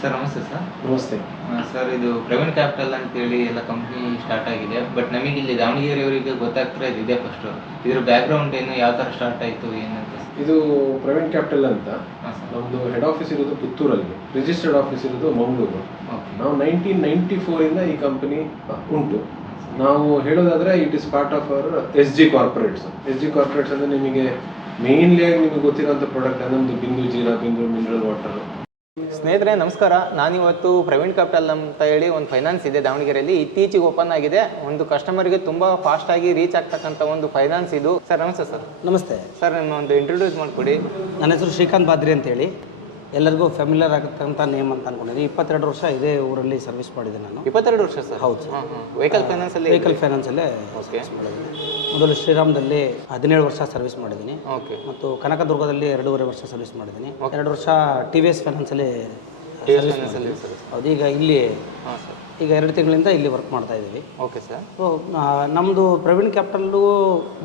Sir ನಮಸ್ತೆ sir. ನಮಸ್ತೆ. Sir ಇದು ಪ್ರವೀಣ್ ಕ್ಯಾಪಿಟಲ್ ಅಂತೇಳಿ ಎಲ್ಲ ಕಂಪ್ನಿ ಸ್ಟಾರ್ಟ್ ಆಗಿದೆ. ಬಟ್ ನಮಗೆ ಇಲ್ಲಿ ದಾವಣಗೆರೆಯವರಿಗೆ ಗೊತ್ತಾಗ್ತಿರೋ ಇದು ಇದೆ ಫಸ್ಟ್ ಇದ್ರ ಬ್ಯಾಕ್ಗ್ರೌಂಡ್ ಏನು ಯಾವ ಥರ ಸ್ಟಾರ್ಟ್ ಆಯಿತು ಏನಂತ ಇದು ಪ್ರವೀಣ್ ಕ್ಯಾಪಿಟಲ್ ಅಂತ. ನಮ್ಮದು ಹೆಡ್ ಆಫೀಸ್ ಇರೋದು ಪುತ್ತೂರಲ್ಲಿ. ರಿಜಿಸ್ಟರ್ಡ್ ಆಫೀಸ್ ಇರೋದು ಮಂಗಳೂರು. ನಾವು ನೈನ್ಟೀನ್ ನೈಂಟಿ ಫೋರಿಂದ ಈ ಕಂಪನಿ ಉಂಟು. ನಾವು ಹೇಳೋದಾದ್ರೆ it is part of our S G corporates S G corporates ಅಂದ್ರೆ ನಿಮಗೆ ಮೇನ್ಲಿ ಆಗಿ ನಿಮಗೆ ಗೊತ್ತಿರೋಂಥ ಪ್ರಾಡಕ್ಟ್ ನಮ್ಮದು ಬಿಂದು ಜೀರಾ ಬಿಂದು ಮಿನರಲ್ ವಾಟರ್ ಸ್ನೇಹಿತರೆ ನಮಸ್ಕಾರ. ನಾನಿವತ್ತು ಪ್ರವೀಣ್ ಕ್ಯಾಪಿಟಲ್ ಅಂತ ಹೇಳಿ ಒಂದು ಫೈನಾನ್ಸ್ ಇದೆ ದಾವಣಗೆರೆಯಲ್ಲಿ. ಇತ್ತೀಚೆಗೆ ಓಪನ್ ಆಗಿದೆ. ಒಂದು ಕಸ್ಟಮರ್ಗೆ ತುಂಬ ಆಗಿ ರೀಚ್ ಆಗ್ತಕ್ಕಂಥ ಒಂದು ಫೈನಾನ್ಸ್ ಇದು. ಸರ್ ನಮಸ್ತೆ ಸರ್. ನಮಸ್ತೆ. ಸರ್ ನಿಮ್ಮ ಒಂದು ಇಂಟ್ರೊಡ್ಯೂಸ್ ಮಾಡಿಕೊಡಿ. ನನ್ನ ಹೆಸರು ಶ್ರೀಕಾಂತ್ ಬಾದ್ರಿ ಅಂತೇಳಿ ಎಲ್ಲರಿಗೂ ಫ್ಯಾಮಿಲಿಯರ್ ಆಗತಕ್ಕಂಥ ನೇಮ್ ಅಂತ ಅನ್ಕೊಂಡಿದ್ದೀನಿ. ಇಪ್ಪತ್ತೆರಡು ವರ್ಷ ಇದೇ ಊರಲ್ಲಿ ಸರ್ವಿಸ್ ಮಾಡಿದೆ ನಾನು. ಇಪ್ಪತ್ತೆರಡು ವರ್ಷ ಸರ್? ಹೌದು ಸರ್. ಫೈನಾನ್ಸ್ ಅಲ್ಲಿ ವೆಹಿಕಲ್ ಫೈನಾನ್ಸಲ್ಲಿ ವೆಹಿಕಲ್ ಫೈನಾನ್ಸಲ್ಲೇ ಸರ್ವಿಸ್ ಮಾಡಿದ್ದೀನಿ. ಮೊದಲು ಶ್ರೀರಾಮದಲ್ಲಿ ಹದಿನೇಳು ವರ್ಷ ಸರ್ವಿಸ್ ಮಾಡಿದ್ದೀನಿ. ಓಕೆ ಮತ್ತು ಕನಕದುರ್ಗದಲ್ಲಿ ಎರಡೂವರೆ ವರ್ಷ ಸರ್ವಿಸ್ ಮಾಡಿದ್ದೀನಿ. ಎರಡು ವರ್ಷ ಟಿ ವಿ ಎಸ್ ಫೈನಾನ್ಸಲ್ಲಿ ಹೌದು ಈಗ ಇಲ್ಲಿ ಹಾಂ ಸರ್. ಈಗ ಎರಡು ತಿಂಗಳಿಂದ ಇಲ್ಲಿ ವರ್ಕ್ ಮಾಡ್ತಾ ಇದ್ದೀವಿ ಓಕೆ ಸರ್ ಸೊ ನಮ್ಮದು ಪ್ರವೀಣ್ ಕ್ಯಾಪಿಟಲ್ಲು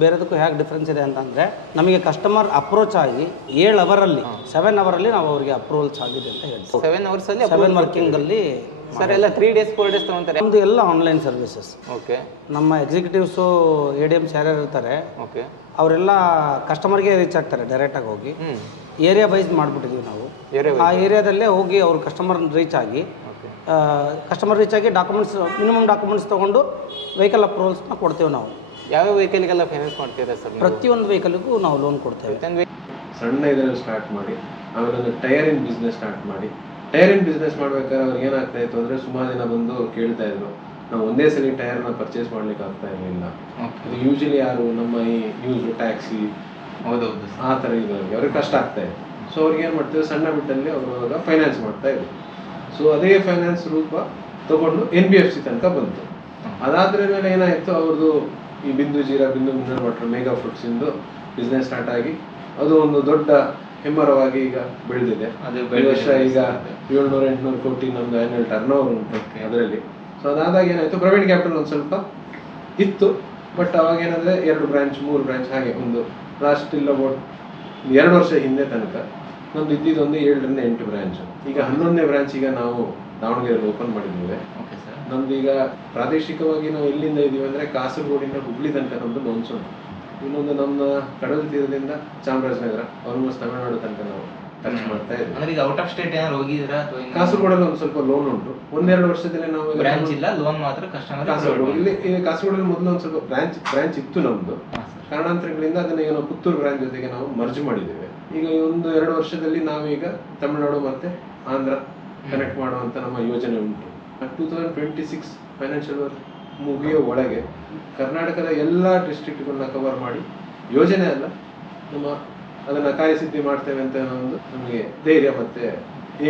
ಬೇರೆದಕ್ಕೂ ಹೇಗೆ ಡಿಫ್ರೆನ್ಸ್ ಇದೆ ಅಂತಂದರೆ ನಮಗೆ ಕಸ್ಟಮರ್ ಅಪ್ರೋಚ್ ಆಗಿ ಏಳು ಅವರಲ್ಲಿ ಸೆವೆನ್ ಅವರಲ್ಲಿ ನಾವು ಅವರಿಗೆ ಅಪ್ರೂವಲ್ಸ್ ಆಗಿದೆ ಅಂತ ಹೇಳ್ತೀವಿ. ಸೆವೆನ್ ಅವರ್ಸಲ್ಲಿ ಸೆವೆನ್ ವರ್ಕಿಂಗಲ್ಲಿ ಸರ್ ಎಲ್ಲ ತ್ರೀ ಡೇಸ್ ಫೋರ್ ಡೇಸ್ ತಗೊಂತಾರೆ. ನಮ್ಮದು ಎಲ್ಲ ಆನ್ಲೈನ್ ಸರ್ವಿಸಸ್ ಓಕೆ ನಮ್ಮ ಎಕ್ಸಿಕ್ಯೂಟಿವ್ಸು ಎ ಡಿ ಎಮ್ಸ್ ಯಾರ್ಯಾರು ಇರ್ತಾರೆ ಓಕೆ ಅವರೆಲ್ಲ ಕಸ್ಟಮರ್ಗೆ ರೀಚ್ ಆಗ್ತಾರೆ ಡೈರೆಕ್ಟಾಗಿ ಹೋಗಿ. ಏರಿಯಾ ವೈಸ್ ಮಾಡಿಬಿಟ್ಟಿದ್ದೀವಿ ನಾವು. ಆ ಏರಿಯಾದಲ್ಲೇ ಹೋಗಿ ಅವ್ರ ಕಸ್ಟಮರ್ ರೀಚ್ ಆಗಿ ಕಸ್ಟಮರ್ ರೀಚ್ ಆಗಿ ಡಾಕ್ಯುಮೆಂಟ್ಸ್ ಮಿನಿಮಮ್ ಡಾಕ್ಯುಮೆಂಟ್ಸ್ ತೊಗೊಂಡು ವೆಹಿಕಲ್ ಅಪ್ರೂವಲ್ಸ್ನ ಕೊಡ್ತೇವೆ ನಾವು. ಯಾವ ವೆಹಿಕಲ್ಗೆಲ್ಲ ಫೈನಾನ್ಸ್ ಮಾಡ್ತೀರಾ ಸರ್ ಪ್ರತಿಯೊಂದು ವೆಹಿಕಲ್ಗೂ ನಾವು ಲೋನ್ ಕೊಡ್ತೇವೆ. ಸಣ್ಣ ಇದರಲ್ಲಿ ಸ್ಟಾರ್ಟ್ ಮಾಡಿ ಆಮೇಲೆ ಒಂದು ಟೈರಿಂಗ್ ಬಿಸ್ನೆಸ್ ಸ್ಟಾರ್ಟ್ ಮಾಡಿ. ಟೈರಿಂಗ್ ಇನ್ ಬಿಸ್ನೆಸ್ ಮಾಡ್ಬೇಕಾದ್ರೆ ಅವ್ರಿಗೆ ಏನಾಗ್ತಾ ಇತ್ತು ಅಂದ್ರೆ ಸುಮಾರು ಜನ ಬಂದು ಕೇಳ್ತಾ ಇದ್ರು ನಾವು ಒಂದೇ ಸಲ ಟೈರ್ನ ಪರ್ಚೇಸ್ ಮಾಡ್ಲಿಕ್ಕೆ ಆಗ್ತಾ ಇರಲಿಲ್ಲ. ಇದು ಯೂಶಲಿ ಯಾರು ನಮ್ಮ ಈ ಯೂಸ್ ಟ್ಯಾಕ್ಸಿ ಹೌದೌದು ಆ ಥರ ಇದು ಅವ್ರಿಗೆ ಕಷ್ಟ ಆಗ್ತಾ ಇದೆ ಸೊ ಅವ್ರಿಗೆ ಏನು ಮಾಡ್ತೀವಿ ಸಣ್ಣ ಬಿಟ್ಟಲ್ಲಿ ಅವರು ಅವಾಗ ಫೈನಾನ್ಸ್ ಮಾಡ್ತಾ ಇದ್ರು. ಸೊ ಅದೇ ಫೈನಾನ್ಸ್ ರೂಪ ತಗೊಂಡು ಎನ್ ಬಿ ಎಫ್ ಸಿ ತನಕ ಬಂತು. ಅದಾದ್ರ ಮೇಲೆ ಏನಾಯಿತು ಅವ್ರದ್ದು ಈ Bindu Jeera Bindu mineral water mega fruits ಇಂದು ಬಿಸ್ನೆಸ್ ಸ್ಟಾರ್ಟ್ ಆಗಿ ಅದು ಒಂದು ದೊಡ್ಡ ಹೆಮ್ಮರವಾಗಿ ಈಗ ಬೆಳೆದಿದೆ. ವರ್ಷ ಈಗ ಏಳ್ನೂರ ಎಂಟುನೂರು ಕೋಟಿ ನಮ್ದು ಆನ್ಯಲ್ ಟರ್ನ್ ಓವರ್ ಉಂಟು ಅದರಲ್ಲಿ. ಸೊ ಅದಾದಾಗ ಏನಾಯ್ತು ಪ್ರೈವೇಟ್ ಕ್ಯಾಪಿಟಲ್ ಒಂದು ಸ್ವಲ್ಪ ಇತ್ತು ಬಟ್ ಅವಾಗ ಏನಂದ್ರೆ ಎರಡು ಬ್ರಾಂಚ್ ಮೂರು ಬ್ರಾಂಚ್ ಹಾಗೆ ಒಂದು ಲಾಸ್ಟ್ ಇಲ್ಲ ಅಬೌಟ್ ಎರಡು ವರ್ಷ ಹಿಂದೆ ತನಕ ನಮ್ದು ಇದ್ದಿದ್ದು ಒಂದು ಏಳರಿಂದ ಎಂಟು ಬ್ರಾಂಚ್ ಈಗ ಹನ್ನೊಂದನೇ ಬ್ರಾಂಚ್ ಈಗ ನಾವು ದಾವಣಗೆರೆಯಲ್ಲಿ ಓಪನ್ ಮಾಡಿದ್ದೇವೆ. ಓಕೆ ಸರ್ ನಮ್ದು ಈಗ ಪ್ರಾದೇಶಿಕವಾಗಿ ನಾವು ಎಲ್ಲಿಂದ ಇದೀವಿ ಅಂದ್ರೆ ಕಾಸರಗೋಡಿನ ಹುಬ್ಳಿ ತನಕ ನಮ್ದು ಲೋನ್ಸ್ ಉಂಟು ಇನ್ನೊಂದು ನಮ್ಮ ಕಡಲ ತೀರದಿಂದ ಚಾಮರಾಜನಗರ ಆಲ್ಮೋಸ್ಟ್ ತಮಿಳುನಾಡು ತನಕ ನಾವು ಟಚ್ ಮಾಡ್ತಾ ಇದ್ದೀವಿ. ಔಟ್ ಆಫ್ ಸ್ಟೇಟ್ ಏನಾದ್ರು ಹೋಗಿದ್ರಾ ಕಾಸರಗೋಡಲ್ಲಿ ಒಂದು ಸ್ವಲ್ಪ ಲೋನ್ ಉಂಟು. ಒಂದೆರಡು ವರ್ಷದಲ್ಲಿ ನಾವು ಬ್ರಾಂಚ್ ಇಲ್ಲ ಲೋನ್ ಮಾತ್ರ ಕಸ್ಟಮರ್ ಕಾಸರಗೋಡು. ಇಲ್ಲಿ ಕಾಸರಗೋಡಲ್ಲಿ ಮೊದಲು ಒಂದು ಸ್ವಲ್ಪ ಬ್ರಾಂಚ್ ಬ್ರಾಂಚ್ ಇತ್ತು ನಮ್ದು. ಕಾರಣಾಂತರಗಳಿಂದ ಅದನ್ನ ಏನೋ ನಾವು ಪುತ್ತೂರು ಬ್ರಾಂಚ್ ಜೊತೆಗೆ ನಾವು ಮರ್ಜ್ ಮಾಡಿದ್ದೇವೆ. ಈಗ ಒಂದು ಎರಡು ವರ್ಷದಲ್ಲಿ ನಾವೀಗ ತಮಿಳುನಾಡು ಮತ್ತೆ ಆಂಧ್ರ ಕನೆಕ್ಟ್ ಮಾಡುವಂತ ನಮ್ಮ ಯೋಜನೆ ಉಂಟು. Two thousand twenty six financial work ಮುಗಿಯೋ ಒಳಗೆ ಕರ್ನಾಟಕದ ಎಲ್ಲ ಡಿಸ್ಟ್ರಿಕ್ಟ್ಗಳನ್ನ ಕವರ್ ಮಾಡಿ ಯೋಜನೆ ಅಲ್ಲ ನಮ್ಮ ಅದನ್ನ ಕಾರ್ಯಸಿದ್ಧಿ ಮಾಡ್ತೇವೆ ಅಂತ ಒಂದು ನಮಗೆ ಧೈರ್ಯ ಮತ್ತೆ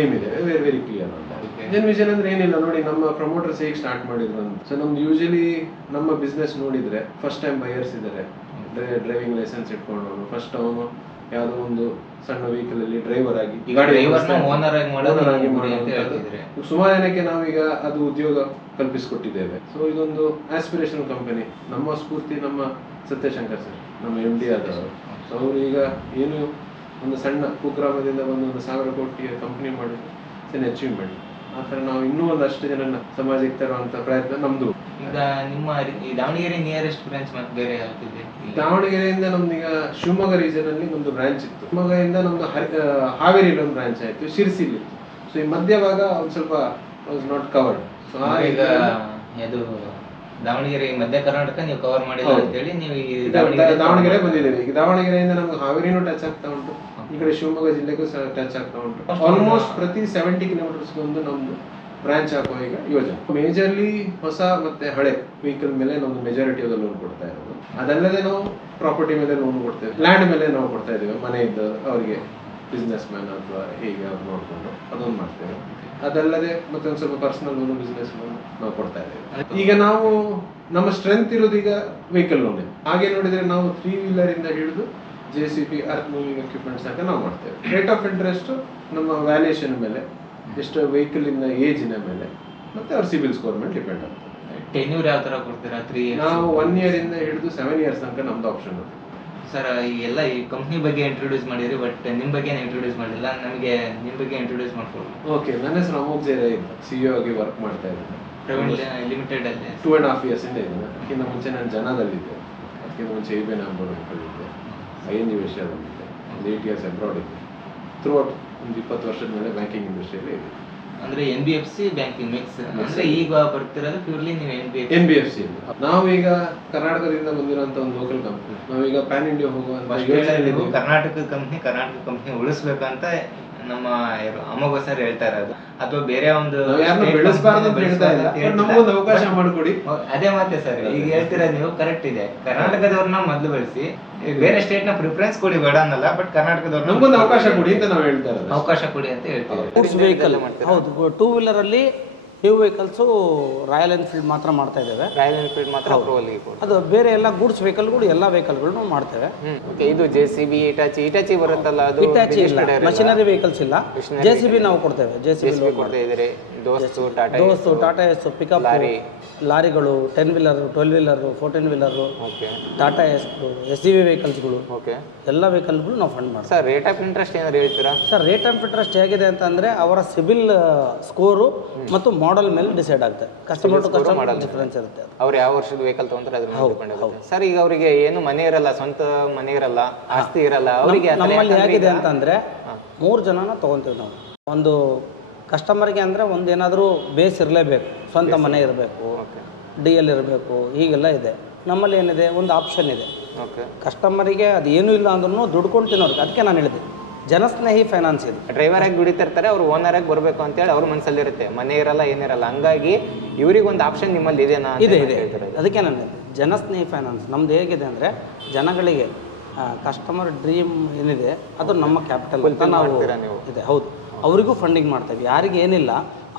ಏಮ್ ಇದೆ ವೆರಿ ವೆರಿ ಕ್ಲಿಯರ್ ಅಂತ. ಜನ್ ವಿಷನ್ ಅಂದ್ರೆ ಏನಿಲ್ಲ ನೋಡಿ ನಮ್ಮ ಪ್ರಮೋಟರ್ಸ್ ಹೇಗೆ ಸ್ಟಾರ್ಟ್ ಮಾಡಿದ್ರು ಅಂತ. ಸೊ ನಮ್ದು ಯೂಶಲಿ ನಮ್ಮ ಬಿಸ್ನೆಸ್ ನೋಡಿದ್ರೆ ಫಸ್ಟ್ ಟೈಮ್ ಬೈಯರ್ಸ್ ಇದ್ದಾರೆ ಡ್ರೈವಿಂಗ್ ಲೈಸೆನ್ಸ್ ಇಟ್ಕೊಂಡು ಫಸ್ಟ್ ಅವನು ಯಾವುದೋ ಒಂದು ಸಣ್ಣ ವೆಹಿಕಲ್ ಅಲ್ಲಿ ಡ್ರೈವರ್ ಆಗಿ ಈಗ driver ನ owner ಆಗಿ ಮಾಡೋದು ಆಗಿ ಅಂತ ಹೇಳ್ತಿದ್ರೆ. ಸುಮಾರು ಜನಕ್ಕೆ ನಾವೀಗ ಅದು ಉದ್ಯೋಗ ಕಲ್ಪಿಸಿಕೊಟ್ಟಿದ್ದೇವೆ. ಸೊ ಇದೊಂದು ಆಸ್ಪಿರೇಷನ್ ಕಂಪನಿ ನಮ್ಮ ಸ್ಫೂರ್ತಿ ನಮ್ಮ ಸತ್ಯಶಂಕರ್ ಸರ್ ನಮ್ಮ ಎಂ ಡಿ ಆದವರು. ಸೊ ಅವರು ಈಗ ಏನು ಒಂದು ಸಣ್ಣ ಕುಗ್ರಾಮದಿಂದ ಬಂದು ಒಂದು ಸಾವಿರ ಕೋಟಿಯ ಕಂಪನಿ ಮಾಡಿ ಇಟ್ಸ್ ಅಚೀವ್ಮೆಂಟ್ ಆ ಥರ ನಾವು ಇನ್ನೂ ಒಂದಷ್ಟು ಜನನ ಸಮಾಜಕ್ಕೆ ತರುವಂತ ಪ್ರಯತ್ನ ನಮ್ದು. ಈಗ ನಿಮ್ಮ ಈ ದಾವಣಗೆರೆ ನಿಯರೆಸ್ಟ್ ಬ್ರಾಂಚ್ ಮತ್ತೆ ಬೇರೆ ಯಾವ್ದಿದೆ? ದಾವಣಗೆರೆಯಿಂದ ನಮ್ದು ಈಗ ಶಿವಮೊಗ್ಗ ರೀಜನ್ ಅಲ್ಲಿ ಒಂದು ಬ್ರಾಂಚ್ ಇತ್ತು. ಶಿವಮೊಗ್ಗದಿಂದ ನಮ್ದು ಹಾವೇರಿ ಹಾವೇರಿಯಲ್ಲಿ ಒಂದು ಬ್ರಾಂಚ್ ಆಯ್ತು ಶಿರ್ಸಿಲಿ ಸೊ ಈ ಮಧ್ಯಭಾಗ ಒಂದು ಸ್ವಲ್ಪ ವಾಸ್ ನಾಟ್ ಕವರ್ಡ್ ಸೊ ಈಗ ಅದು ದಾವಣಗೆರೆ ಮಧ್ಯ ಕರ್ನಾಟಕ ನೀವು ಕವರ್ ಮಾಡಿಲ್ಲ ಅಂತ ಹೇಳಿ ನೀವು ದಾವಣಗೆರೆ ಬಂದಿದ್ದೀವಿ ಈಗ ದಾವಣಗೆರೆಯಿಂದ ನಮ್ಗೆ ಹಾವೇರಿನೂ ಟಚ್ ಆಗ್ತಾ ಉಂಟು. ಈ ಕಡೆ ಶಿವಮೊಗ್ಗ ಜಿಲ್ಲೆಗೂ ಟಚ್ ಆಗ್ತಾ ಉಂಟು. ಆಲ್ಮೋಸ್ಟ್ ಪ್ರತಿ ಸೆವೆಂಟಿ ಕಿಲೋಮೀಟರ್ಸ್ ಒಂದು ನಮ್ದು ಬ್ರಾಂಚ್ ಹಾಕುವ ಈಗ ಯೋಜನೆ. ಮೇಜರ್ಲಿ ಹೊಸ ಮತ್ತೆ ಹಳೆ ವೆಹಿಕಲ್ ಮೇಲೆ ನಮ್ದು ಮೆಜಾರಿಟಿ ಆಫ್ ಲೋನ್ ಕೊಡ್ತಾ ಇರೋದು. ಅದಲ್ಲದೆ ನಾವು ಪ್ರಾಪರ್ಟಿ ಮೇಲೆ ಲೋನ್ ಕೊಡ್ತೇವೆ ಲ್ಯಾಂಡ್ ಮೇಲೆ ನಾವು ಕೊಡ್ತಾ ಇದ್ದೇವೆ. ಮನೆ ಇದ್ದ ಅವರಿಗೆ ಬಿಸ್ನೆಸ್ ಮ್ಯಾನ್ ಅಥವಾ ಹೇಗೆ ಅವ್ರು ನೋಡ್ಕೊಂಡು ಅದೊಂದು ಮಾಡ್ತೇವೆ. ಅದಲ್ಲದೆ ಮತ್ತೆ ಒಂದು ಸ್ವಲ್ಪ ಪರ್ಸನಲ್ ಲೋನು ಬಿಸ್ನೆಸ್ ಲೋನ್ ನಾವು ಕೊಡ್ತಾ ಇದ್ದೇವೆ. ಈಗ ನಾವು ನಮ್ಮ ಸ್ಟ್ರೆಂತ್ ಇರೋದು ಈಗ ವೆಹಿಕಲ್ ಲೋನ್ ಹಾಗೆ ನೋಡಿದ್ರೆ ನಾವು ತ್ರೀ ವೀಲರ್ ಇಂದ ಹಿಡಿದು J C B earth moving equipments ಅಂತ ನಾವು ಮಾಡ್ತೇವೆ. ರೇಟ್ ಆಫ್ ಇಂಟ್ರೆಸ್ಟ್ ನಮ್ಮ ವ್ಯಾಲ್ಯೂಯೇಷನ್ ಮೇಲೆ ಎಷ್ಟು ವೆಹಿಕಲ್ ಇಂದ ಏಜಿನ ಮೇಲೆ ಮತ್ತೆ ಅವ್ರ ಸಿಬಿಲ್ ಸ್ಕೋರ್ ಮೇಲೆ ಡಿಪೆಂಡ್ ಆಗ್ತದೆ. ಟೆನ್ಯೂರ್ ಯಾವ ತರ ಕೊಡ್ತೀರಾ? ತ್ರೀ ನಾವು ಒನ್ ಇಯರ್ ಇಂದ ಹಿಡಿದು ಸೆವೆನ್ ಇಯರ್ಸ್ ತನಕ ನಮ್ದು ಆಪ್ಷನ್ ಸರ್ ಎಲ್ಲ ಈ ಕಂಪ್ನಿ ಬಗ್ಗೆ ಇಂಟ್ರೊಡ್ಯೂಸ್ ಮಾಡಿದ್ರಿ ಬಟ್ ನಿಮ್ಮ ಬಗ್ಗೆ ಇಂಟ್ರೊಡ್ಯೂಸ್ ಮಾಡಿಲ್ಲ. ನಮಗೆ ನಿಮ್ಮ ಬಗ್ಗೆ ಇಂಟ್ರೊಡ್ಯೂಸ್ ಮಾಡ್ಕೊಡಿ. ಓಕೆ ನನ್ನ ಹೆಸರು ಅಮೋಕ್ ಜೈರ ಸಿ ಇ ಆಗಿ ವರ್ಕ್ ಮಾಡ್ತಾ ಇದ್ದೀನಿ. ಪ್ರವೀಣ್ ಲಿಮಿಟೆಡ್ ಅಲ್ಲಿ ಟೂ ಆ್ಯಂಡ್ ಹಾಫ್ ಇಯರ್ಸ್ ಇಂದ ಇದ್ದೀನಿ. ಅದಕ್ಕಿಂತ ಮುಂಚೆ ನಾನು ಜನದಲ್ಲಿದ್ದೆ. ಅದಕ್ಕಿಂತ ಮುಂಚೆ ಇ ಬಿ ಎನ್ ಅನ್ಕೊಂಡಿದ್ದೆ. ಐ ಎನ್ ಜಿ ಬಂದಿದೆ. ಒಂದು ಏಟ್ ಇಯರ್ಸ್ ಅಬ್ರಾಡ್ ಇದೆ. ಥ್ರೂ ಔಟ್ ಒಂದು ಇಪ್ಪತ್ತು ವರ್ಷದ ಮೇಲೆ ಬ್ಯಾಂಕಿಂಗ್ ಇಂಡಸ್ಟ್ರಿಯಲ್ಲಿ ಇದೆ. ಅಂದ್ರೆ N B F C banking mix ಅಂದ್ರೆ ಈಗ ಬರ್ತಿರೋದು ಪ್ಯೂರ್ಲಿ ನೀವು N B N B F C ನಾವೀಗ ಕರ್ನಾಟಕದಿಂದ ಬಂದಿರುವಂತ ಒಂದು ಲೋಕಲ್ ಕಂಪ್ನಿ ನಾವೀಗ ಪ್ಯಾನ್ ಇಂಡಿಯಾ ಹೋಗುವ ಕರ್ನಾಟಕ ಕಂಪ್ನಿ ಕರ್ನಾಟಕ ಕಂಪ್ನಿ ಉಳಿಸ್ಬೇಕಂತ ನಮ್ಮ ಅಮೋಘ ಸರ್ ಹೇಳ್ತಾ ಇರೋದು. ಅಥವಾ ಬೇರೆ ಒಂದು ಬೆಳೆಸ್ಬಾರ್ದು ಅವಕಾಶ ಮಾಡಿಕೊಡಿ. ಅದೇ ಮಾತೆ ಸರ್ ಈಗ ಹೇಳ್ತಿರೋದು ನೀವು ಕರೆಕ್ಟ್ ಇದೆ. ಕರ್ನಾಟಕದವ್ರನ್ನ ಮೊದಲು ಬೆಳೆಸಿ ಬೇರೆ ಸ್ಟೇಟ್ನ ಪ್ರಿಫರೆನ್ಸ್ ಕೊಡಿ ಬೇಡ ಅನ್ನಲ್ಲ ಬಟ್ ಕರ್ನಾಟಕದವ್ರು ನಮ್ಗೊಂದು ಅವಕಾಶ ಕೊಡಿ ಅಂತ ನಾವು ಹೇಳ್ತಾ ಇರೋದು. ಅವಕಾಶ ಕೊಡಿ ಅಂತ ಹೇಳ್ತೀವಿ. ಹೌದು ಟೂ ವೀಲರಲ್ಲಿ ಹ್ಯೂ ವೆಹಿಕಲ್ಸು ರಾಯಲ್ ಎನ್ಫೀಲ್ಡ್ ಮಾತ್ರ ಮಾಡ್ತಾ ಇದ್ದೇವೆ. ರಾಯಲ್ ಎನ್ಫೀಲ್ಡ್ ಮಾತ್ರ ಅಪ್ರೂವಲ್ಗೆ ಕೊಡಿ ಅದು ಬೇರೆ ಎಲ್ಲ ಗೂಡ್ಸ್ ವೆಹಿಕಲ್ಗಳು ಎಲ್ಲ ವೆಹಿಕಲ್ಗಳನ್ನು ಮಾಡ್ತೇವೆ. ಓಕೆ ಇದು J C B Hitachi Hitachi ಬರುತ್ತಲ್ಲ ಅದು ಇಟ್ಯಾಚಿ ಇಲ್ಲ ಮಷಿನರಿ ವೆಹಿಕಲ್ಸ್ ಇಲ್ಲ. ಜೆ ಸಿ ಬಿ ನಾವು ಕೊಡ್ತೇವೆ ಜೆ ಸಿ ಬಿ ಕೊಡ್ತಾ ಇದ್ದೀರಿ Dost Tata Dost Tata Ace pickup lorry. ಲಾರಿಗಳು ten wheeler twelve wheeler fourteen wheeler okay Tata Ace S C V ವೆಹಿಕಲ್ಸ್ಗಳು okay ಎಲ್ಲ ವೆಹಿಕಲ್ಗಳು ನಾವು ಫಂಡ್ ಮಾಡ್ತೀವಿ. ಸರ್ ರೇಟ್ ಆಫ್ ಇಂಟ್ರೆಸ್ಟ್ ಏನಾದ್ರು ಹೇಳ್ತೀರಾ? ಸರ್ ರೇಟ್ ಆಫ್ ಇಂಟ್ರೆಸ್ಟ್ ಹೇಗಿದೆ ಅಂತಂದರೆ ಅವರ ಸಿಬಿಲ್ ಸ್ಕೋರು ಮತ್ತು ಮಾಡೆಲ್ ಮೇಲೆ ಡಿಸೈಡ್ ಆಗುತ್ತೆ ಕಸ್ಟಮರ್ ಟು ಕಸ್ಟಮರ್ ಡಿಫರೆನ್ಸ್ ಇರುತ್ತೆ ಅವ್ರು ಯಾವ ವರ್ಷದ ವೆಹಿಕಲ್ ತಗೊಂಡ್ರೆ ಅದ್ರ ಮೇಲೆ ಸರ್ ಈಗ ಅವರಿಗೆ ಏನು ಮನೆ ಇರಲ್ಲ ಸ್ವಂತ ಮನೆ ಇರಲ್ಲ ಆಸ್ತಿ ಇರಲ್ಲ ಅವರಿಗೆ ನಮ್ಮಲ್ಲಿ ಹೇಗಿದೆ ಅಂತಂದ್ರೆ ಮೂರು ಜನನ ತಗೊಂತೀವಿ ನಾವು. ಒಂದು ಕಸ್ಟಮರ್ಗೆ ಅಂದರೆ ಒಂದು ಏನಾದರೂ ಬೇಸ್ ಇರಲೇಬೇಕು. ಸ್ವಂತ ಮನೆ ಇರಬೇಕು. ಡಿ ಎಲ್ ಇರಬೇಕು ಹೀಗೆಲ್ಲ ಇದೆ. ನಮ್ಮಲ್ಲಿ ಏನಿದೆ? ಒಂದು ಆಪ್ಷನ್ ಇದೆ. ಕಸ್ಟಮರಿಗೆ ಅದು ಏನೂ ಇಲ್ಲ ಅಂದ್ರೂ ದುಡ್ಕೊಂಡು ತಿನ್ನೋರಿಗೆ ಅದಕ್ಕೆ ನಾನು ಹೇಳಿದೆ. ಜನಸ್ನೇಹಿ ಫೈನಾನ್ಸ್ ಇದು. ಡ್ರೈವರ್ ಆಗಿ ದುಡಿತಿರ್ತಾರೆ ಅವ್ರು ಓನರ್ ಆಗಿ ಬರಬೇಕು ಅಂತೇಳಿ ಅವ್ರ ಮನಸ್ಸಲ್ಲಿ ಇರುತ್ತೆ. ಮನೆ ಇರಲ್ಲ ಏನಿರಲ್ಲ ಹಂಗಾಗಿ ಇವ್ರಿಗೆ ಒಂದು ಆಪ್ಷನ್ ನಿಮ್ಮಲ್ಲಿ ಇದೆನಾ ಇದೆ ಇದೆ. ಅದಕ್ಕೆ ನಾನು ಜನಸ್ನೇಹಿ ಫೈನಾನ್ಸ್ ನಮ್ದು ಹೇಗಿದೆ ಅಂದರೆ ಜನಗಳಿಗೆ ಕಸ್ಟಮರ್ ಡ್ರೀಮ್ ಏನಿದೆ ಅದು ನಮ್ಮ ಕ್ಯಾಪಿಟಲ್ ಅಂತ ನಾವು? ಇದೆ ಹೌದು. ಅವರಿಗೂ ಫಂಡಿಂಗ್ ಮಾಡ್ತೇವೆ. ಯಾರಿಗೆ ಏನಿಲ್ಲ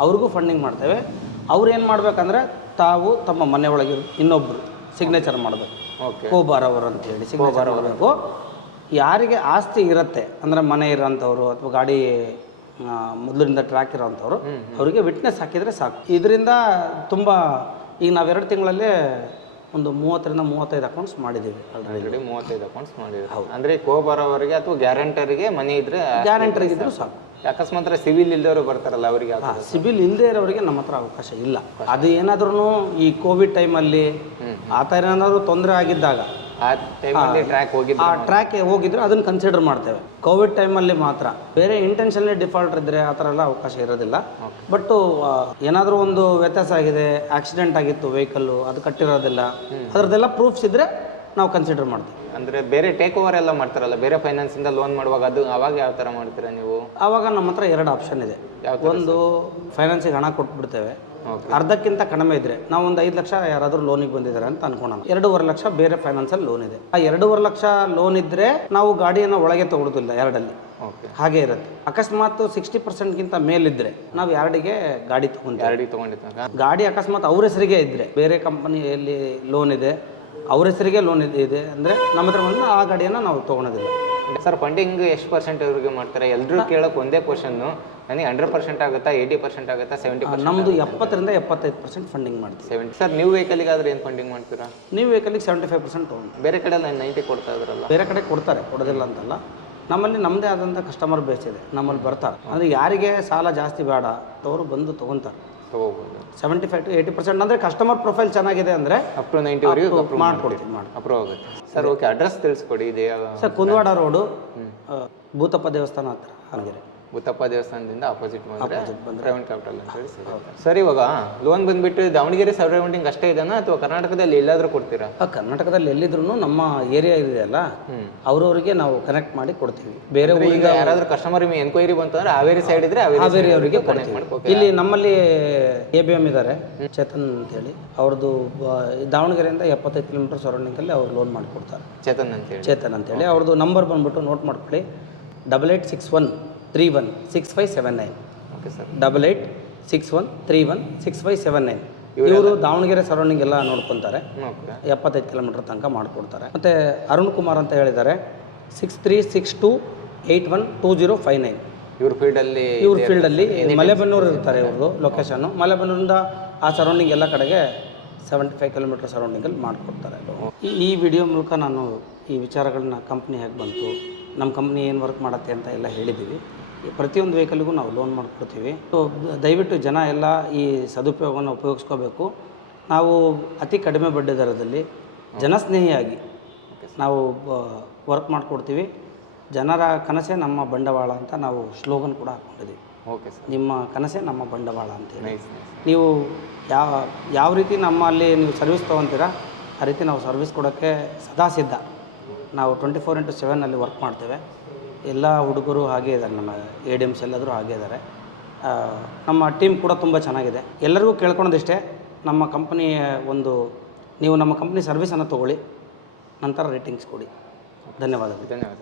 ಅವ್ರಿಗೂ ಫಂಡಿಂಗ್ ಮಾಡ್ತೇವೆ. ಅವ್ರು ಏನು ಮಾಡ್ಬೇಕಂದ್ರೆ ತಾವು ತಮ್ಮ ಮನೆ ಒಳಗೆ ಇನ್ನೊಬ್ಬರು ಸಿಗ್ನೇಚರ್ ಮಾಡಬೇಕು. ಓಕೆ ಕೋಬಾರ್ ಅವರು ಅಂತ ಹೇಳಿ ಸಿಗ್ನೇಚರ್ ಮಾಡಬೇಕು. ಯಾರಿಗೆ ಆಸ್ತಿ ಇರುತ್ತೆ ಅಂದರೆ ಮನೆ ಇರೋಂಥವ್ರು ಅಥವಾ ಗಾಡಿ ಮೊದಲಿಂದ ಮೊದಲಿನಿಂದ ಟ್ರ್ಯಾಕ್ ಇರೋಂಥವ್ರು ಅವರಿಗೆ ವಿಟ್ನೆಸ್ ಹಾಕಿದರೆ ಸಾಕು. ಇದರಿಂದ ತುಂಬ ಈಗ ನಾವು ಎರಡು ತಿಂಗಳಲ್ಲೇ ಒಂದು ಮೂವತ್ತರಿಂದ ಮೂವತ್ತೈದು ಅಕೌಂಟ್ಸ್ ಮಾಡಿದ್ದೀವಿ ಆಲ್ರೆಡಿ ಮೂವತ್ತೈದು ಅಕೌಂಟ್ಸ್ ಮಾಡಿದ್ರು ಅಂದ್ರೆ ಅಂದರೆ ಅವರಿಗೆ ಅಥವಾ ಗ್ಯಾರಂಟರ್ಗೆ ಮನೆ ಇದ್ರೆ ಗ್ಯಾರಂಟರ್ ಇದ್ದರೂ ಸಾಕು. ಅಕಸ್ಮಾತ್ ಸಿವಿಲ್ ಇಲ್ದವರು ಬರ್ತಾರಲ್ಲ ಅವರಿಗೆ ಸಿವಿಲ್ ಇಲ್ಲದೆ ಇರೋರಿಗೆ ನಮ್ಮ ಹತ್ರ ಅವಕಾಶ ಇಲ್ಲ. ಅದು ಏನಾದ್ರೂ ಈ ಕೋವಿಡ್ ಟೈಮಲ್ಲಿ ಆ ಥರ ಏನಾದರೂ ತೊಂದರೆ ಆಗಿದ್ದಾಗ ಆ ಟೈಮಲ್ಲಿ ಟ್ರ್ಯಾಕ್ ಹೋಗಿದ್ದು ಆ ಟ್ರ್ಯಾಕ್ ಹೋಗಿದ್ರೆ ಅದನ್ನು ಕನ್ಸಿಡರ್ ಮಾಡ್ತೇವೆ. ಕೋವಿಡ್ ಟೈಮಲ್ಲಿ ಮಾತ್ರ. ಬೇರೆ ಇಂಟೆನ್ಷನ್ಲಿ ಡಿಫಾಲ್ಟ್ ಇದ್ದರೆ ಆ ಥರ ಎಲ್ಲ ಅವಕಾಶ ಇರೋದಿಲ್ಲ. ಬಟ್ ಏನಾದರೂ ಒಂದು ವ್ಯತ್ಯಾಸ ಆಗಿದೆ ಆಕ್ಸಿಡೆಂಟ್ ಆಗಿತ್ತು ವೆಹಿಕಲ್ಲು ಅದು ಕಟ್ಟಿರೋದಿಲ್ಲ ಅದರದ್ದೆಲ್ಲ ಪ್ರೂಫ್ಸ್ ಇದ್ದರೆ ನಾವು ಕನ್ಸಿಡರ್ ಮಾಡ್ತೀವಿ. ಅಂದ್ರೆ ಬೇರೆ ಟೇಕ್ ಓವರ್ ಎಲ್ಲ ಮಾಡ್ತಾರಲ್ಲ ಬೇರೆ ಫೈನಾನ್ಸ್ ಇಂದ ಲೋನ್ ಮಾಡುವಾಗ ಅದು ಅವಾಗ ಯಾವ ತರ ಮಾಡ್ತೀರಾ ನೀವು? ಅವಾಗ ನಮ್ಮ ಹತ್ರ ಎರಡು ಆಪ್ಷನ್ ಇದೆ. ಒಂದು ಫೈನಾನ್ಸಿಗೆ ಹಣ ಕೊಟ್ಬಿಡ್ತೇವೆ. ಅರ್ಧಕ್ಕಿಂತ ಕಡಿಮೆ ಇದ್ರೆ ನಾವು ಒಂದು ಐದು ಲಕ್ಷ ಯಾರಾದರೂ ಲೋನಿಗೆ ಬಂದಿದ್ದಾರೆ ಅಂತ ಅನ್ಕೊಳ್ಳೋಣ ಎರಡೂವರೆ ಲಕ್ಷ ಬೇರೆ ಫೈನಾನ್ಸಲ್ಲಿ ಲೋನ್ ಇದೆ. ಆ ಎರಡೂವರೆ ಲಕ್ಷ ಲೋನ್ ಇದ್ದರೆ ನಾವು ಗಾಡಿಯನ್ನು ಒಳಗೆ ತಗೊಳ್ಳೋದಿಲ್ಲ ಎರಡಲ್ಲಿ. ಓಕೆ ಹಾಗೆ ಇರುತ್ತೆ. ಅಕಸ್ಮಾತ್ ಸಿಕ್ಸ್ಟಿ ಪರ್ಸೆಂಟ್ಗಿಂತ ಮೇಲಿದ್ರೆ ನಾವು ಯಾರ್ಡಿಗೆ ಗಾಡಿ ತಗೊಂತೀವಿ. ಗಾಡಿ ತಗೊಂಡಿದ್ದಾಗ ಗಾಡಿ ಅಕಸ್ಮಾತ್ ಅವ್ರ ಹೆಸರಿಗೆ ಇದ್ದರೆ ಬೇರೆ ಕಂಪನಿಯಲ್ಲಿ ಲೋನ್ ಇದೆ. ಅವ್ರ ಹೆಸರಿಗೆ ಲೋನ್ ಇದೆ ಇದೆ. ಅಂದರೆ ನಮ್ಮ ಹತ್ರ ಬಂದು ಆ ಗಾಡಿಯನ್ನು ನಾವು ತೊಗೊಳೋದಿಲ್ಲ. ಸರ್ ಫಂಡಿಂಗ್ ಎಷ್ಟು ಪರ್ಸೆಂಟ್ ಇವ್ರಿಗೆ ಮಾಡ್ತಾರೆ? ಎಲ್ಲರೂ ಕೇಳೋಕೆ ಒಂದೇ ಕ್ವಶನ್ನು ನನಗೆ ಹಂಡ್ರೆಡ್ ಪರ್ಸೆಂಟ್ ಆಗುತ್ತಾ ಏಯ್ಟಿ ಪರ್ಸೆಂಟ್ ಆಗುತ್ತಾ ಸೆವೆಂಟಿ ಪರ್ಸೆಂಟ್ ನಮ್ಮದು ಎಪ್ಪತ್ತರಿಂದ ಎಪ್ಪತ್ತೈದು ಪರ್ಸೆಂಟ್ ಫಂಡಿಂಗ್ ಮಾಡ್ತೀವಿ. ಸೆವೆಂಟಿ ಸರ್ ನೀವು ವೆಹಿಕಲ್ಗಾದ್ರೆ ಏನು ಫಂಡಿಂಗ್ ಮಾಡ್ತೀರಾ? ನೀವು ವೆಹಿಕಲಿಗೆ ಸೆವೆಂಟಿ ಫೈವ್ ಪರ್ಸೆಂಟ್ ತೊಗೊಂಡು ಬೇರೆ ಕಡೆ ಎಲ್ಲ ನೈಂಟಿ ಕೊಡ್ತಾ ಇದ್ರಲ್ಲ? ಬೇರೆ ಕಡೆ ಕೊಡ್ತಾರೆ ಕೊಡೋದಿಲ್ಲ ಅಂತಲ್ಲ. ನಮ್ಮಲ್ಲಿ ನಮ್ಮದೇ ಆದಂಥ ಕಸ್ಟಮರ್ ಬೇಸ್ ಇದೆ ನಮ್ಮಲ್ಲಿ ಬರ್ತಾರೆ. ಅಂದರೆ ಯಾರಿಗೆ ಸಾಲ ಜಾಸ್ತಿ ಬೇಡ ಅವರು ಬಂದು ತೊಗೊತಾರೆ. ತಗೋಬೋದು. Seventy five to eighty percent ಅಂದ್ರೆ ಕಸ್ಟಮರ್ ಪ್ರೊಫೈಲ್ ಚೆನ್ನಾಗಿದೆ ಅಂದ್ರೆ ಅಪ್ ಟು ನೈಂಟಿವರೆಗೂ ಅಪ್ರೂವ್ ಮಾಡ್ಕೊಡ್ತೀವಿ ಮಾಡಿ ಅಪ್ರೂವ್ ಆಗುತ್ತೆ. ಸರ್ ಓಕೆ ಅಡ್ರೆಸ್ ತಿಳಿಸ್ಕೊಡಿ ಇದು ಸರ್ ಕುಂದವಾಡ ರೋಡು ಆ, ಭೂತಪ್ಪ ದೇವಸ್ಥಾನ ಹತ್ರ ಹಾಗೆರೆ ಮುತ್ತಪ್ಪ ದೇವಸ್ಥಾನದಿಂದ ಆಪೋಸಿಟ್ ಬಂದ್ರೆ ಪ್ರೈವೇಟ್ ಕ್ಯಾಪಿಟಲ್ ಅಂತ ಹೇಳಿ ಸರಿ ಸರ್ ಇವಾಗ ಲೋನ್ ಬಂದ್ಬಿಟ್ಟು ದಾವಣಗೆರೆ ಸರೌಂಡಿಂಗ್ ಅಷ್ಟೇ ಇದೆನಾ ಅಥವಾ ಕರ್ನಾಟಕದಲ್ಲಿ ಎಲ್ಲಾದ್ರೂ ಕೊಡ್ತೀರಾ? ಆ, ಕರ್ನಾಟಕದಲ್ಲಿ ಎಲ್ಲಿದ್ರು ನಮ್ಮ ಏರಿಯಾ ಇದೆಯಲ್ಲ ಅವ್ರವರಿಗೆ ನಾವು ಕನೆಕ್ಟ್ ಮಾಡಿ ಕೊಡ್ತೀವಿ. ಬೇರೆ ಅಂದ್ರೆ ಈಗ ಯಾರಾದ್ರೂ ಕಸ್ಟಮರ್ ಎನ್ಕ್ವೈರಿ ಬಂತಂದ್ರೆ ಹಾವೇರಿ ಸೈಡ್ ಇದ್ರೆ ಹಾವೇರಿ ಅವರಿಗೆ ಕನೆಕ್ಟ್ ಮಾಡ್ಕೋ ಇಲ್ಲಿ ನಮ್ಮಲ್ಲಿ ಎ ಬಿ ಎಂ ಇದ್ದಾರೆ ಚೇತನ್ ಅಂತೇಳಿ ಅವ್ರದ್ದು ಬ- ದಾವಣಗೆರೆಯಿಂದ ಎಪ್ಪತ್ತೈದು ಕಿಲೋಮೀಟರ್ ಸರೌಂಡಿಂಗಲ್ಲಿ ಅವ್ರು ಲೋನ್ ಮಾಡಿಕೊಡ್ತಾರೆ. ಚೇತನ್ ಅಂತ ಹೇಳಿ. ಚೇತನ್ ಅಂತೇಳಿ ಅವ್ರದ್ದು ನಂಬರ್ ಬಂದ್ಬಿಟ್ಟು ನೋಟ್ ಮಾಡ್ಕೊಳ್ಳಿ. Double eight six one three one six five seven nine. Okay sir double eight six one three one six five seven nine ಇವರು ದಾವಣಗೆರೆ ಸರೌಂಡಿಂಗ್ ಎಲ್ಲ ನೋಡ್ಕೊತಾರೆ. ಎಪ್ಪತ್ತೈದು ಕಿಲೋಮೀಟರ್ ತನಕ ಮಾಡಿಕೊಡ್ತಾರೆ. ಮತ್ತು ಅರುಣ್ ಕುಮಾರ್ ಅಂತ ಹೇಳಿದ್ದಾರೆ. Six three six two eight one two zero five nine ಇವ್ರ ಫೀಲ್ಡಲ್ಲಿ ಇವ್ರ ಫೀಲ್ಡಲ್ಲಿ ಮಲೆಬೆನ್ನೂರು ಇರ್ತಾರೆ ಇವ್ರದ್ದು ಲೊಕೇಶನ್ನು ಮಲೆಬೆನ್ನೂರಿಂದ ಆ ಸರೌಂಡಿಂಗ್ ಎಲ್ಲ ಕಡೆಗೆ ಸೆವೆಂಟಿ ಫೈವ್ ಕಿಲೋಮೀಟರ್ ಸರೌಂಡಿಂಗಲ್ಲಿ ಮಾಡಿಕೊಡ್ತಾರೆ. ಈ ಈ ವಿಡಿಯೋ ಮೂಲಕ ನಾನು ಈ ವಿಚಾರಗಳನ್ನ ಕಂಪ್ನಿ ಹೇಗೆ ಬಂತು ನಮ್ಮ ಕಂಪ್ನಿ ಏನು ವರ್ಕ್ ಮಾಡುತ್ತೆ ಅಂತ ಎಲ್ಲ ಹೇಳಿದ್ದೀವಿ ಪ್ರತಿಯೊಂದು ವೆಹಿಕಲ್ಗೂ ನಾವು ಲೋನ್ ಮಾಡಿಕೊಡ್ತೀವಿ. ಸೊ ದಯವಿಟ್ಟು ಜನ ಎಲ್ಲ ಈ ಸದುಪಯೋಗವನ್ನು ಉಪಯೋಗಿಸ್ಕೋಬೇಕು. ನಾವು ಅತಿ ಕಡಿಮೆ ಬಡ್ಡಿ ದರದಲ್ಲಿ ಜನಸ್ನೇಹಿಯಾಗಿ ನಾವು ವರ್ಕ್ ಮಾಡಿಕೊಡ್ತೀವಿ. ಜನರ ಕನಸೇ ನಮ್ಮ ಬಂಡವಾಳ ಅಂತ ನಾವು ಸ್ಲೋಗನ್ ಕೂಡ ಹಾಕ್ಕೊಂಡಿದ್ದೀವಿ ಓಕೆ ಸರ್ ನಿಮ್ಮ ಕನಸೇ ನಮ್ಮ ಬಂಡವಾಳ ಅಂತೇಳಿ ನೀವು ಯಾವ ಯಾವ ರೀತಿ ನಮ್ಮಲ್ಲಿ ನೀವು ಸರ್ವಿಸ್ ತೊಗೊತೀರಾ ಆ ರೀತಿ ನಾವು ಸರ್ವಿಸ್ ಕೊಡೋಕ್ಕೆ ಸದಾ ಸಿದ್ಧ. ನಾವು ಟ್ವೆಂಟಿ ಫೋರ್ ಇಂಟು ಸೆವೆನಲ್ಲಿ ವರ್ಕ್ ಮಾಡ್ತೇವೆ. ಎಲ್ಲ ಹುಡುಗರು ಹಾಗೇ ಇದ್ದಾರೆ, ನಮ್ಮ ಎ ಡಿ ಎಮ್ಸ್ ಎಲ್ಲಾದರೂ ಹಾಗೇ ಇದ್ದಾರೆ. ನಮ್ಮ ಟೀಮ್ ಕೂಡ ತುಂಬ ಚೆನ್ನಾಗಿದೆ. ಎಲ್ಲರಿಗೂ ಕೇಳ್ಕೊಳೋದಿಷ್ಟೇ ನಮ್ಮ ಕಂಪ್ನಿಯ ಒಂದು, ನೀವು ನಮ್ಮ ಕಂಪ್ನಿ ಸರ್ವಿಸನ್ನು ತೊಗೊಳ್ಳಿ, ನಂತರ ರೇಟಿಂಗ್ಸ್ ಕೊಡಿ. ಧನ್ಯವಾದಗಳು. ಧನ್ಯವಾದ